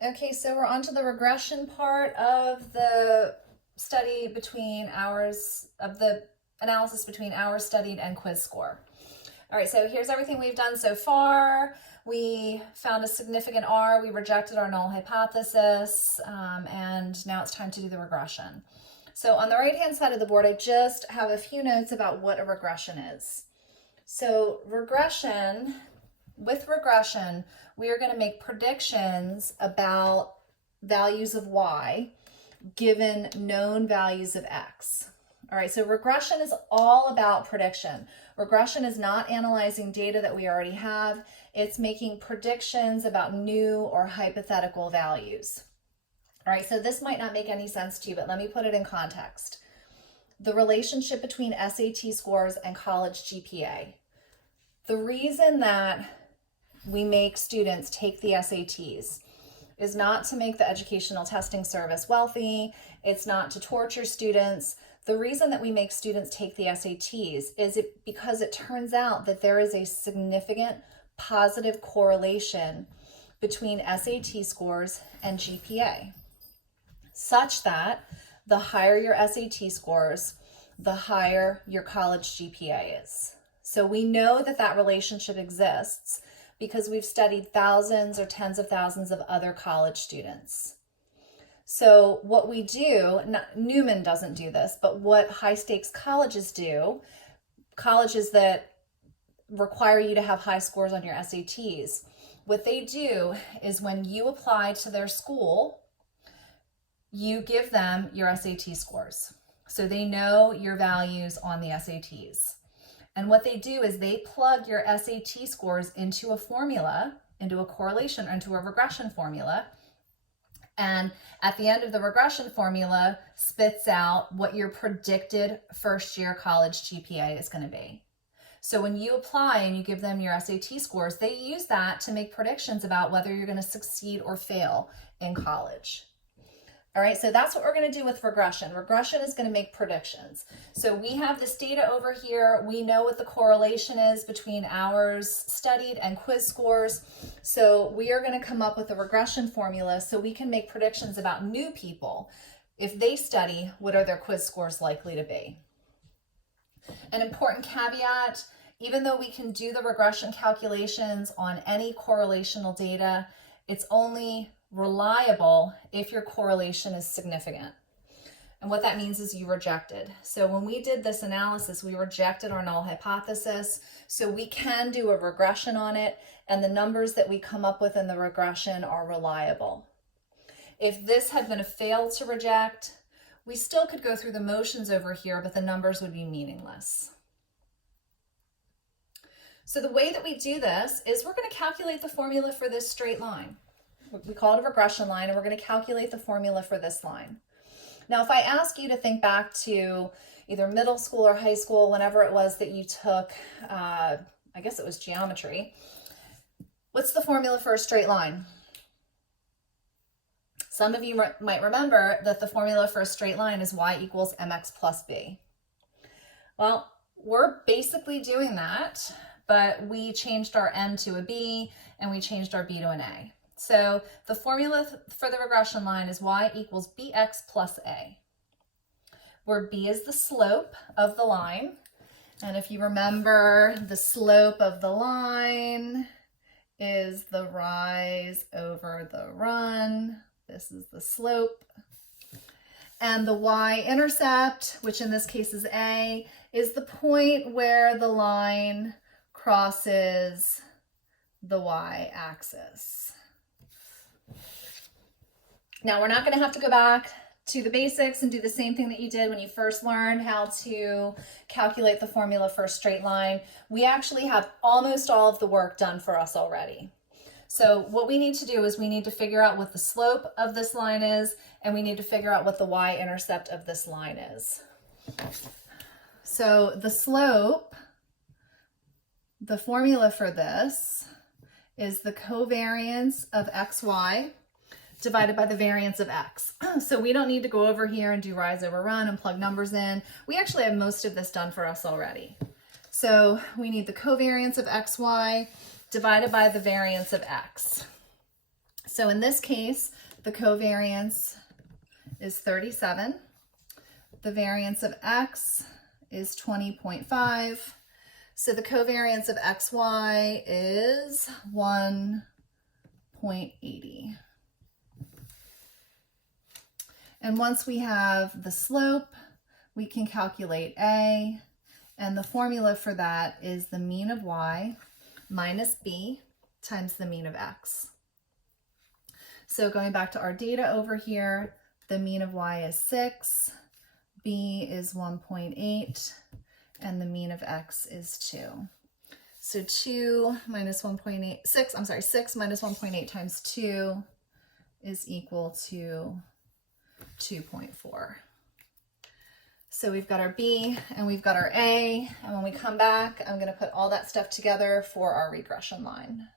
Okay, so we're on to the regression part of the study between hours of the analysis between hours studied and quiz score. All right, so here's everything we've done so far. We found a significant R, we rejected our null hypothesis, and now it's time to do the regression. So on the right-hand side of the board, I just have a few notes about what a regression is. So with regression, we are going to make predictions about values of y given known values of x. All right, so regression is all about prediction. Regression is not analyzing data that we already have. It's making predictions about new or hypothetical values. All right, so this might not make any sense to you, but let me put it in context. The relationship between SAT scores and college GPA. The reason that we make students take the SATs is not to make the educational testing service wealthy. It's not to torture students. The reason that we make students take the SATs is because it turns out that there is a significant positive correlation between SAT scores and GPA, such that the higher your SAT scores, the higher your college GPA is. So we know that that relationship exists because we've studied thousands or tens of thousands of other college students. So what we do, Newman doesn't do this, but what high stakes colleges do, colleges that require you to have high scores on your SATs, what they do is when you apply to their school, you give them your SAT scores. So they know your values on the SATs. And what they do is they plug your SAT scores into a formula, into a correlation, or into a regression formula. And at the end of the regression formula spits out what your predicted first year college GPA is going to be. So when you apply and you give them your SAT scores, they use that to make predictions about whether you're going to succeed or fail in college. All right, so that's what we're going to do with regression. Regression is going to make predictions. So we have this data over here. We know what the correlation is between hours studied and quiz scores. So we are going to come up with a regression formula so we can make predictions about new people. If they study, what are their quiz scores likely to be? An important caveat, even though we can do the regression calculations on any correlational data, it's only reliable if your correlation is significant. And what that means is you rejected. So when we did this analysis, we rejected our null hypothesis. So we can do a regression on it, and the numbers that we come up with in the regression are reliable. If this had been a fail to reject, we still could go through the motions over here, but the numbers would be meaningless. So the way that we do this is we're going to calculate the formula for this straight line. We call it a regression line, and we're going to calculate the formula for this line. Now, if I ask you to think back to either middle school or high school, whenever it was that you took, I guess it was geometry, what's the formula for a straight line? Some of you might remember that the formula for a straight line is y equals mx plus b. Well, we're basically doing that, but we changed our m to a b, and we changed our b to an a. So the formula for the regression line is y equals bx plus a, where b is the slope of the line. And if you remember, the slope of the line is the rise over the run. This is the slope. And the y-intercept, which in this case is a, is the point where the line crosses the y-axis. Now, we're not going to have to go back to the basics and do the same thing that you did when you first learned how to calculate the formula for a straight line. We actually have almost all of the work done for us already. So what we need to do is we need to figure out what the slope of this line is, and we need to figure out what the y-intercept of this line is. So the slope, the formula for this is the covariance of xy divided by the variance of x. So we don't need to go over here and do rise over run and plug numbers in. We actually have most of this done for us already. So we need the covariance of xy divided by the variance of x. So in this case, the covariance is 37. The variance of x is 20.5. So the covariance of xy is 1.80. And once we have the slope, we can calculate A, and the formula for that is the mean of y minus b times the mean of x. So going back to our data over here, the mean of y is 6, b is 1.8, and the mean of x is 2. So 6 minus 1.8 times 2 is equal to 2.4. So we've got our B and we've got our A, and when we come back, I'm going to put all that stuff together for our regression line.